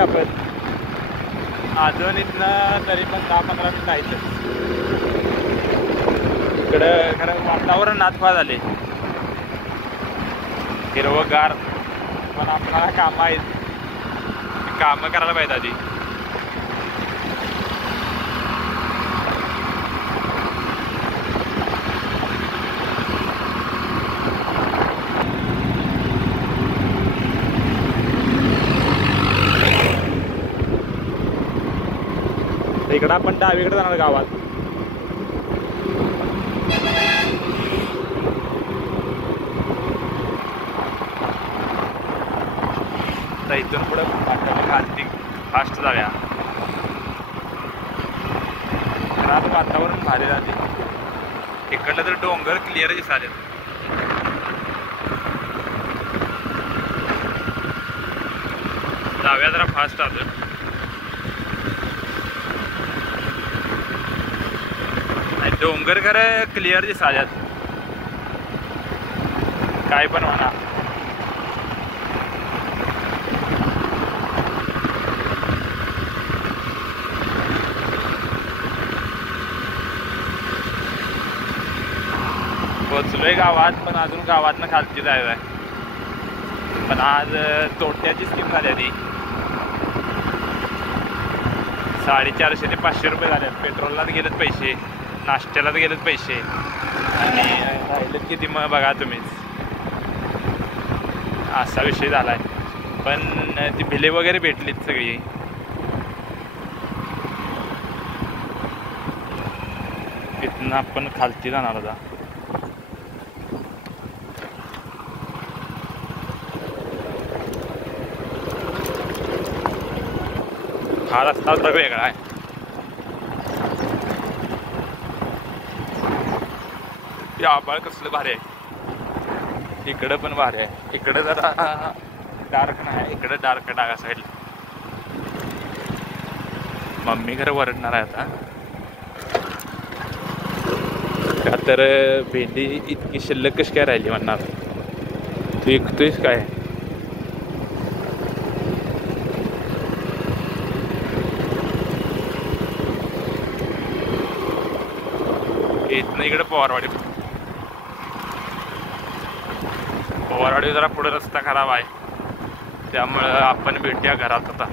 जायचं आपण अजून इथनं तरी पण 10-15 मिनिट जायचं. इकडं खरं वातावरण नाचफा झाले, हिरवगार, पण आपल्याला कामं आहेत, कामं करायला पाहिजे आधी. इकडं आपण डावीकडे जाणार गावात. तर इथून पुढे खालती फास्ट जाऊया. आज वातावरण भारी झाले, इकडलं तर डोंगर क्लिअर दिसाले. जाऊया जरा फास्ट अजून. डोंगर खरं क्लिअर दिसाल्यात, काय पण म्हणा. पोचलोय गावात, पण अजून गावातनं खालती जायचं आहे. पण आज तोट्याची स्कीम झाली ती. 450 ते 500 रुपये झाले. पेट्रोलला गेलेत पैसे, नाश्त्याला गेलेत पैसे, आणि राहिलेत किती मग बघा तुम्हीच. असा विषय झाला आहे. पण ती भिले वगैरे भेटलीत सगळी. तिथनं आपण खालती जाणार होता. हा रस्ता तर वेगळा आहे. आभाळ कसलं भारी आहे. इकडं पण भारी आहे. इकडं जरा डार्क नाही, इकडं डार्क डागा साईडला. मम्मी खरं वरडणार आहे आता, का तर भेंडी इतकी शिल्लक कशी काय राहिली म्हणणार. तू ऐकतोयस काय? इथनं इकडे पवारवाडी जरा पुढे रस्ता खराब आहे, त्यामुळं आपण भेटूया घरात आता.